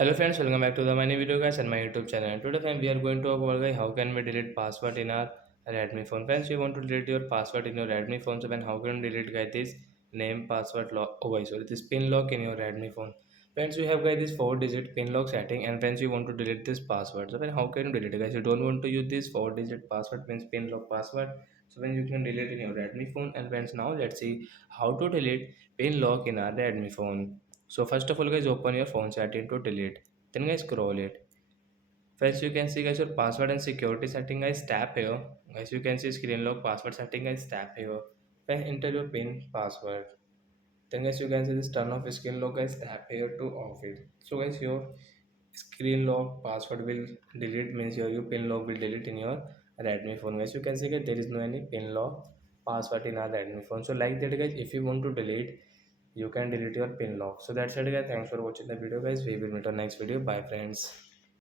Hello friends, welcome back to the my new video guys and my YouTube channel. Today friends, we are going to talk about guys, how can we delete password in our Redmi phone. Friends, you want to delete your password in your Redmi phone, so then how can you delete guys this name password lock? Oh guys, sorry, this pin lock in your Redmi phone. Friends, you have guys this 4-digit pin lock setting, and friends, you want to delete this password. So then how can you delete it guys? You don't want to use this 4-digit password means pin lock password. So then you can delete in your Redmi phone. And friends, now let's see how to delete pin lock in our Redmi phone. So first of all guys, open your phone setting to delete, then guys scroll it. First you can see guys your password and security setting, guys tap here. Guys you can see screen lock password setting, guys tap here. Then enter your pin password. Then guys you can see this turn off screen lock, guys tap here to off it. So guys your screen lock password will delete means your pin lock will delete in your Redmi phone. Guys you can see that there is no any pin lock password in our Redmi phone. So like that guys, if you want to delete, you can delete your pin lock. So that's it guys, thanks for watching the video guys, we will meet on next video. Bye friends.